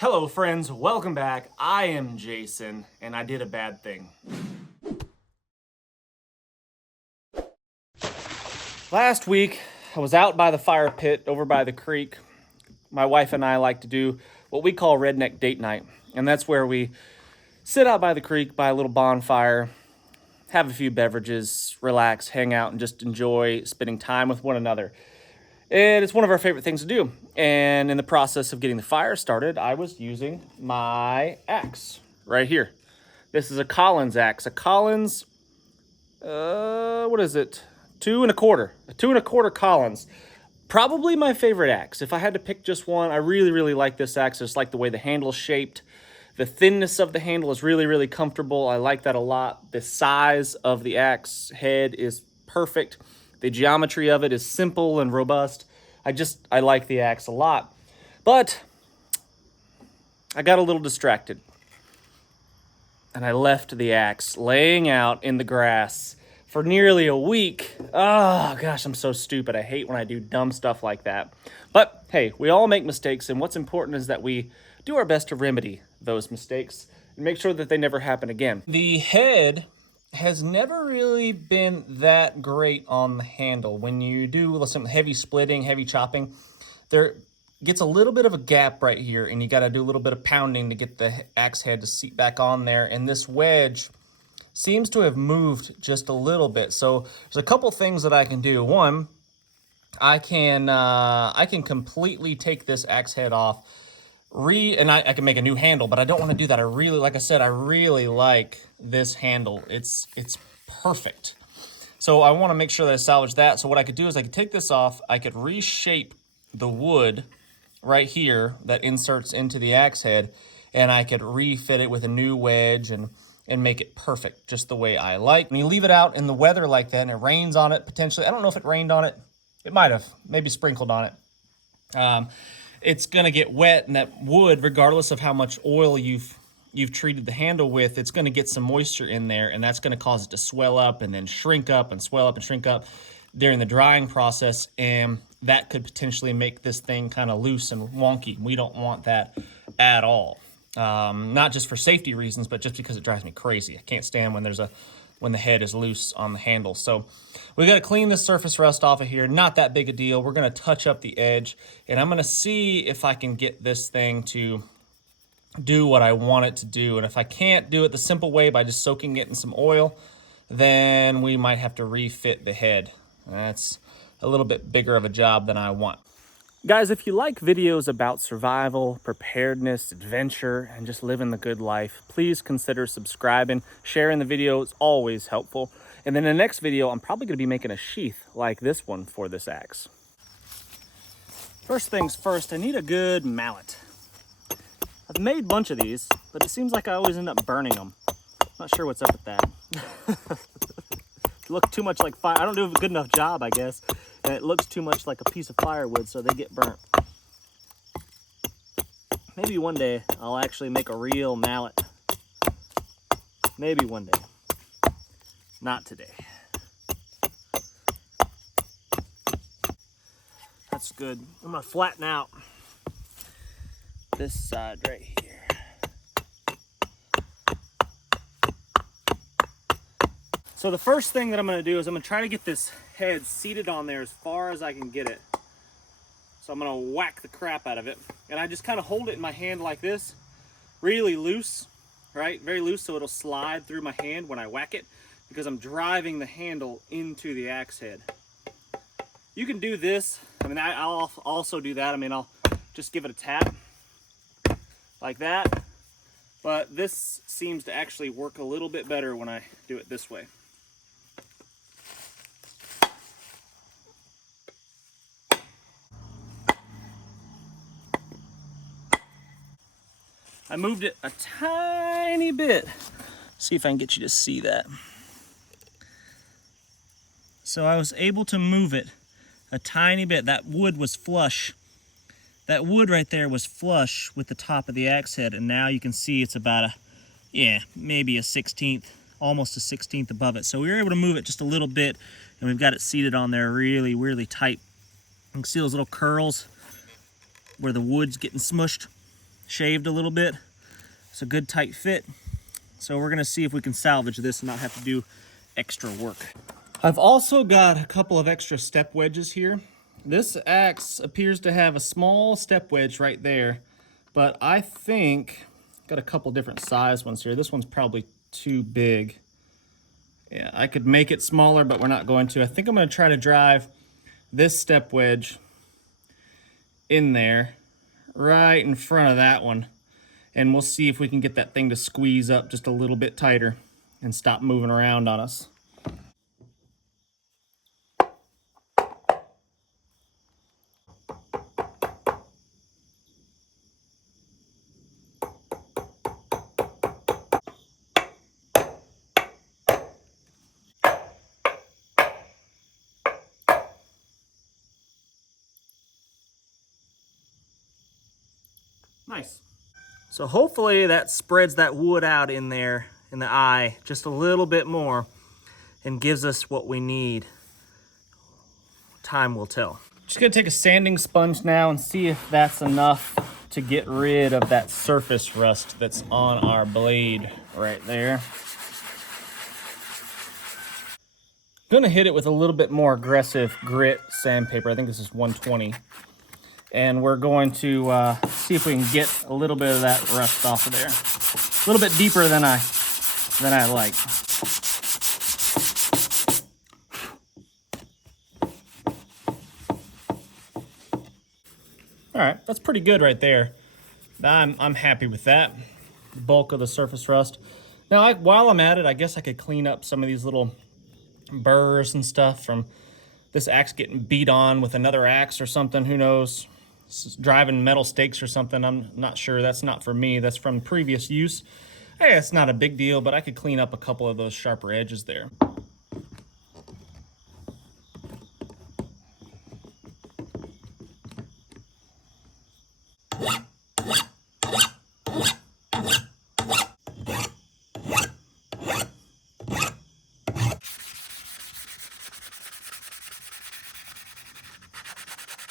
Hello friends, welcome back. I am Jason, and I did a bad thing. Last week, I was out by the fire pit over by the creek. My wife and I like to do what we call redneck date night, and that's where we sit out by the creek by a little bonfire, have a few beverages, relax, hang out, and just enjoy spending time with one another. And it's one of our favorite things to do. And in the process of getting the fire started, I was using my axe right here. This is a Collins axe. A Collins, what is it? 2 1/4. A 2 1/4 Collins. Probably my favorite axe. If I had to pick just one, I really like this axe. I just like the way the handle's shaped. The thinness of the handle is really comfortable. I like that a lot. The size of the axe head is perfect. The geometry of it is simple and robust. I like the axe a lot. But I got a little distracted. And I left the axe laying out in the grass for nearly a week. Oh gosh, I'm so stupid. I hate when I do dumb stuff like that. But hey, we all make mistakes, and what's important is that we do our best to remedy those mistakes and make sure that they never happen again. The head has never really been that great on the handle. When you do some heavy splitting, heavy chopping, there gets a little bit of a gap right here, and you got to do a little bit of pounding to get the axe head to seat back on there. And this wedge seems to have moved just a little bit. So there's a couple things that I can do. One, I can completely take this axe head off, and I can make a new handle, but I don't want to do that. Like I said, I really like this handle. It's perfect. So I want to make sure that I salvage that. So what I could do is I could take this off. I could reshape the wood right here that inserts into the axe head, and I could refit it with a new wedge and make it perfect, just the way I like. When you leave it out in the weather like that and it rains on it potentially, I don't know if it rained on it. It might have, maybe sprinkled on it. It's gonna get wet, and that wood, regardless of how much oil you've treated the handle with, it's gonna get some moisture in there, and that's gonna cause it to swell up and then shrink up and swell up and shrink up during the drying process, and that could potentially make this thing kind of loose and wonky. We don't want that at all. Not just for safety reasons, but just because it drives me crazy. I can't stand when the head is loose on the handle. So we got to clean this surface rust off of here. Not that big a deal. We're going to touch up the edge, and I'm going to see if I can get this thing to do what I want it to do. And if I can't do it the simple way by just soaking it in some oil, then we might have to refit the head. That's a little bit bigger of a job than I want. Guys, if you like videos about survival, preparedness, adventure, and just living the good life, please consider subscribing. Sharing the video is always helpful. And then in the next video, I'm probably going to be making a sheath like this one for this axe. First things first, I need a good mallet. I've made a bunch of these, but it seems like I always end up burning them. Not sure what's up with that. Look too much like fire. I don't do a good enough job, I guess. And it looks too much like a piece of firewood, so they get burnt. Maybe one day I'll actually make a real mallet. Maybe one day. Not today. That's good. I'm gonna flatten out this side right here. So the first thing that I'm gonna do is I'm gonna try to get this head seated on there as far as I can get it. So I'm gonna whack the crap out of it. And I just kind of hold it in my hand like this, really loose, right? Very loose, so it'll slide through my hand when I whack it, because I'm driving the handle into the axe head. You can do this. I mean, I'll also do that. I mean, I'll just give it a tap like that. But this seems to actually work a little bit better when I do it this way. I moved it a tiny bit. See if I can get you to see that. So I was able to move it a tiny bit. That wood was flush. That wood right there was flush with the top of the axe head, and now you can see it's about maybe a 1/16, almost a 1/16 above it. So we were able to move it just a little bit, and we've got it seated on there really tight. You can see those little curls where the wood's getting smushed. shaved a little bit. It's a good tight fit. So we're gonna see if we can salvage this and not have to do extra work. I've also got a couple of extra step wedges here. This axe appears to have a small step wedge right there, but I think got a couple different size ones here. This one's probably too big. Yeah, I could make it smaller, but we're not going to. I think I'm gonna try to drive this step wedge in there, right in front of that one. And we'll see if we can get that thing to squeeze up just a little bit tighter and stop moving around on us. Nice. So hopefully that spreads that wood out in there in the eye just a little bit more and gives us what we need. Time will tell. Just gonna take a sanding sponge now and see if that's enough to get rid of that surface rust that's on our blade right there. Gonna hit it with a little bit more aggressive grit sandpaper. I think this is 120. And we're going to see if we can get a little bit of that rust off of there. A little bit deeper than I like. All right, that's pretty good right there. I'm happy with that. The bulk of the surface rust. Now, while I'm at it, I guess I could clean up some of these little burrs and stuff from this axe getting beat on with another axe or something. Who knows? Driving metal stakes or something. I'm not sure. That's not for me. That's from previous use. Hey, it's not a big deal, but I could clean up a couple of those sharper edges there.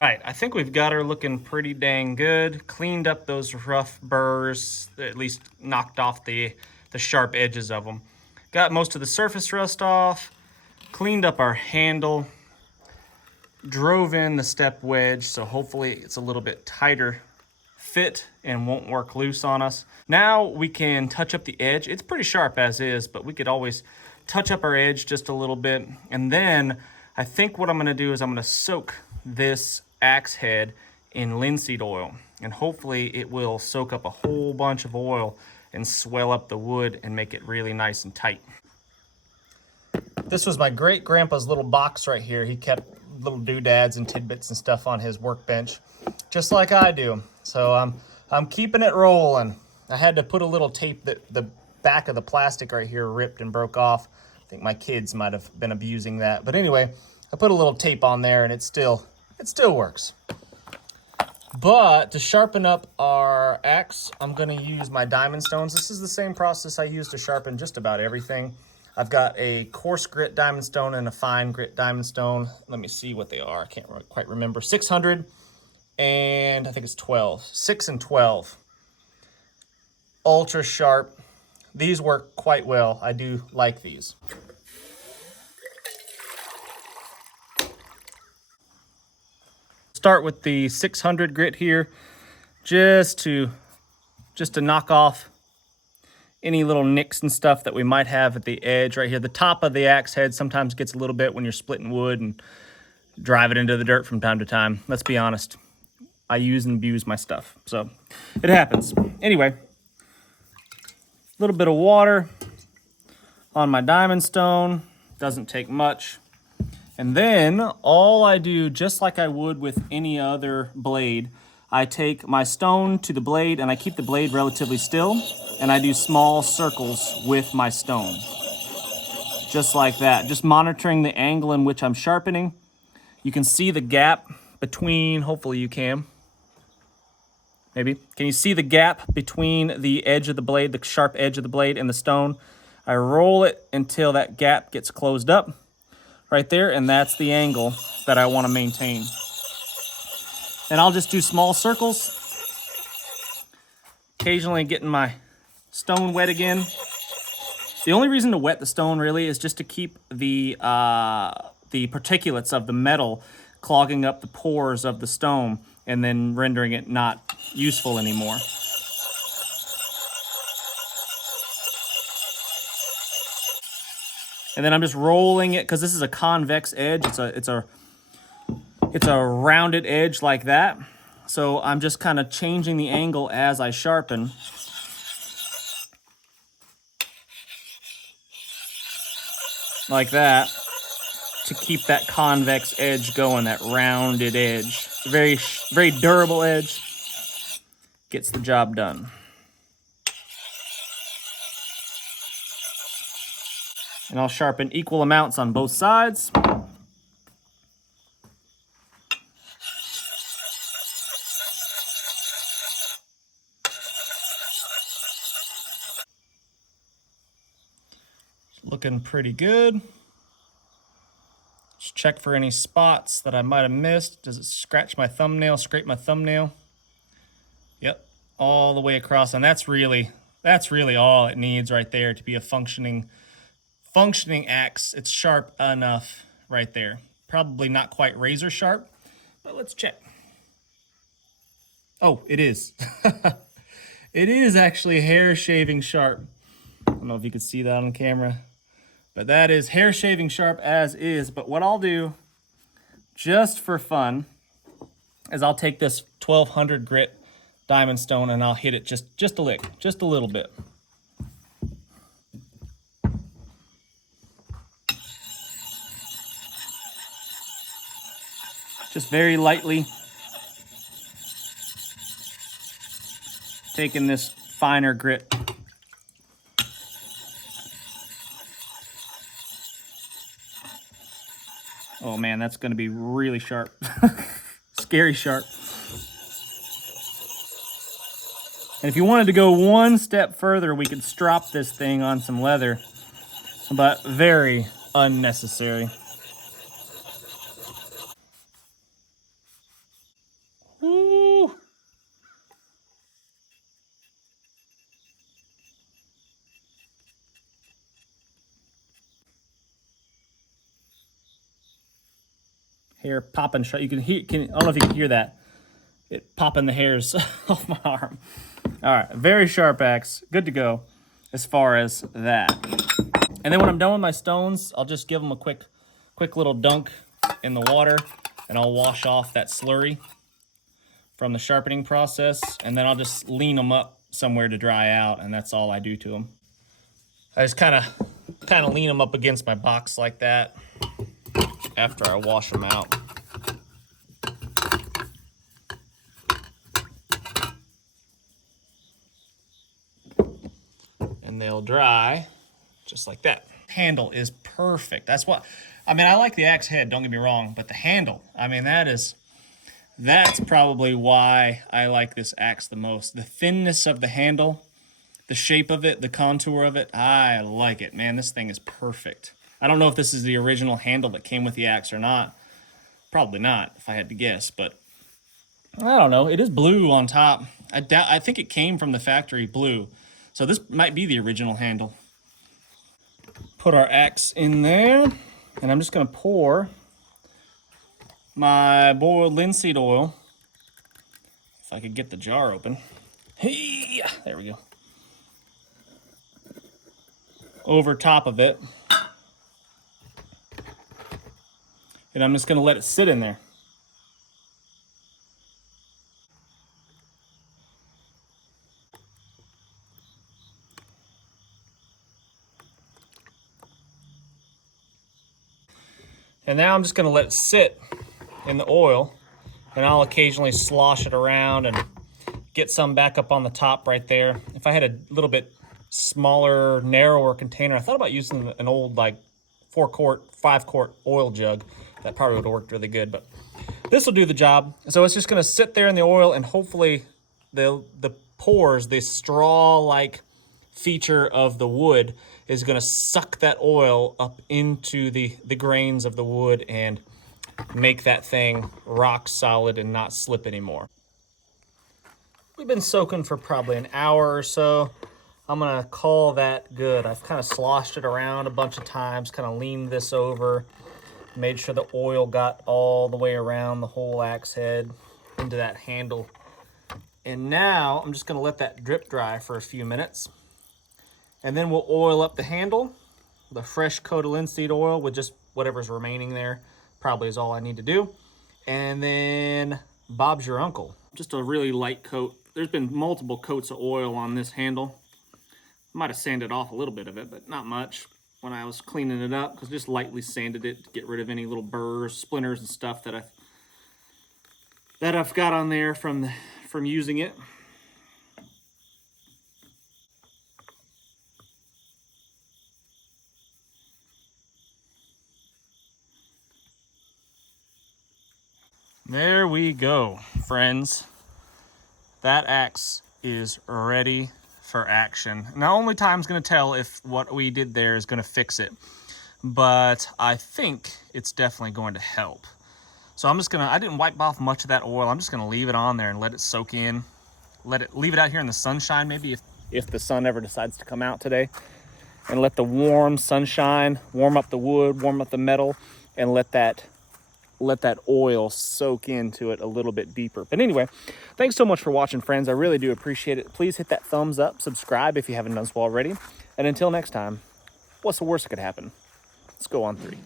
All right, I think we've got her looking pretty dang good. Cleaned up those rough burrs, at least knocked off the sharp edges of them. Got most of the surface rust off, cleaned up our handle, drove in the step wedge, so hopefully it's a little bit tighter fit and won't work loose on us. Now we can touch up the edge. It's pretty sharp as is, but we could always touch up our edge just a little bit. And then I think what I'm gonna do is I'm gonna soak this axe head in linseed oil, and hopefully it will soak up a whole bunch of oil and swell up the wood and make it really nice and tight. This was my great grandpa's little box right here. He kept little doodads and tidbits and stuff on his workbench, just like I do. So I'm keeping it rolling. I had to put a little tape that the back of the plastic right here ripped and broke off. I think my kids might have been abusing that, but anyway, I put a little tape on there and it still works. But to sharpen up our axe, I'm gonna use my diamond stones. This is the same process I use to sharpen just about everything. I've got a coarse grit diamond stone and a fine grit diamond stone. Let me see what they are. I can't quite remember. 600 and I think it's 12. 6 and 12. Ultra sharp. These work quite well. I do like these. Start with the 600 grit here, just to knock off any little nicks and stuff that we might have at the edge right here. The top of the axe head sometimes gets a little bit when you're splitting wood and drive it into the dirt from time to time. Let's be honest. I use and abuse my stuff, so it happens. Anyway, a little bit of water on my diamond stone. Doesn't take much. And then all I do, just like I would with any other blade, I take my stone to the blade and I keep the blade relatively still, and I do small circles with my stone. Just like that, just monitoring the angle in which I'm sharpening. You can see the gap between, hopefully you can, maybe. Can you see the gap between the edge of the blade, the sharp edge of the blade and the stone? I roll it until that gap gets closed up. Right there, and that's the angle that I want to maintain. And I'll just do small circles Occasionally getting my stone wet again. The only reason to wet the stone really is just to keep the particulates of the metal clogging up the pores of the stone and then rendering it not useful anymore. And then I'm just rolling it because this is a convex edge. It's a rounded edge like that. So I'm just kind of changing the angle as I sharpen. Like that, to keep that convex edge going, that rounded edge. Very, very durable edge. Gets the job done. And I'll sharpen equal amounts on both sides. Looking pretty good. Just check for any spots that I might have missed. Does it scratch my thumbnail, scrape my thumbnail? Yep, all the way across. And that's really all it needs right there to be a functioning axe. It's sharp enough right there. Probably not quite razor sharp, but let's check. Oh, it is. It is actually hair shaving sharp. I don't know if you can see that on camera, but that is hair shaving sharp as is. But what I'll do, just for fun, is I'll take this 1200 grit diamond stone and I'll hit it just a lick, just a little bit. Just very lightly. Taking this finer grit. Oh man, that's gonna be really sharp. Scary sharp. And if you wanted to go one step further, we could strop this thing on some leather, but very unnecessary. Woo! Hair popping. You can hear. I don't know if you can hear that. It popping the hairs off my arm. All right, very sharp axe. Good to go as far as that. And then when I'm done with my stones, I'll just give them a quick little dunk in the water, and I'll wash off that slurry from the sharpening process, and then I'll just lean them up somewhere to dry out, and that's all I do to them. I just kind of lean them up against my box like that after I wash them out. And they'll dry just like that. Handle is perfect. That's what, I mean, I like the axe head, don't get me wrong, but the handle, I mean, that's probably why I like this axe the most. The thinness of the handle, the shape of it, the contour of it, I like it. Man, this thing is perfect. I don't know if this is the original handle that came with the axe or not. Probably not, if I had to guess, but I don't know. It is blue on top. I think it came from the factory blue. So this might be the original handle. Put our axe in there, and I'm just gonna pour my boiled linseed oil. If I could get the jar open. Hey, there we go. Over top of it. And I'm just gonna let it sit in there. And now I'm just gonna let it sit in the oil, and I'll occasionally slosh it around and get some back up on the top right there. If I had a little bit smaller, narrower container, I thought about using an old like 4-quart, 5-quart oil jug. That probably would have worked really good, but this will do the job. So it's just gonna sit there in the oil, and hopefully the pores, the straw-like feature of the wood is gonna suck that oil up into the grains of the wood and make that thing rock solid and not slip anymore. we've been soaking for probably an hour or so. I'm gonna call that good. I've kind of sloshed it around a bunch of times, kind of leaned this over, made sure the oil got all the way around the whole axe head into that handle. And now I'm just gonna let that drip dry for a few minutes. And then we'll oil up the handle with a fresh coat of linseed oil with just whatever's remaining there. Probably is all I need to do. And then Bob's your uncle. Just a really light coat. There's been multiple coats of oil on this handle. Might have sanded off a little bit of it, but not much when I was cleaning it up, because just lightly sanded it to get rid of any little burrs, splinters, and stuff that I've got on there from using it. There we go, friends. That axe is ready for action. Now, only time's gonna tell if what we did there is gonna fix it, but I think it's definitely going to help. So I didn't wipe off much of that oil. I'm just gonna leave it on there and let it soak in. Leave it out here in the sunshine, maybe if the sun ever decides to come out today, and let the warm sunshine warm up the wood, warm up the metal, and let that oil soak into it a little bit deeper. But anyway, thanks so much for watching, friends. I really do appreciate it. Please hit that thumbs up, subscribe if you haven't done so already. And until next time, what's the worst that could happen? Let's go on 3.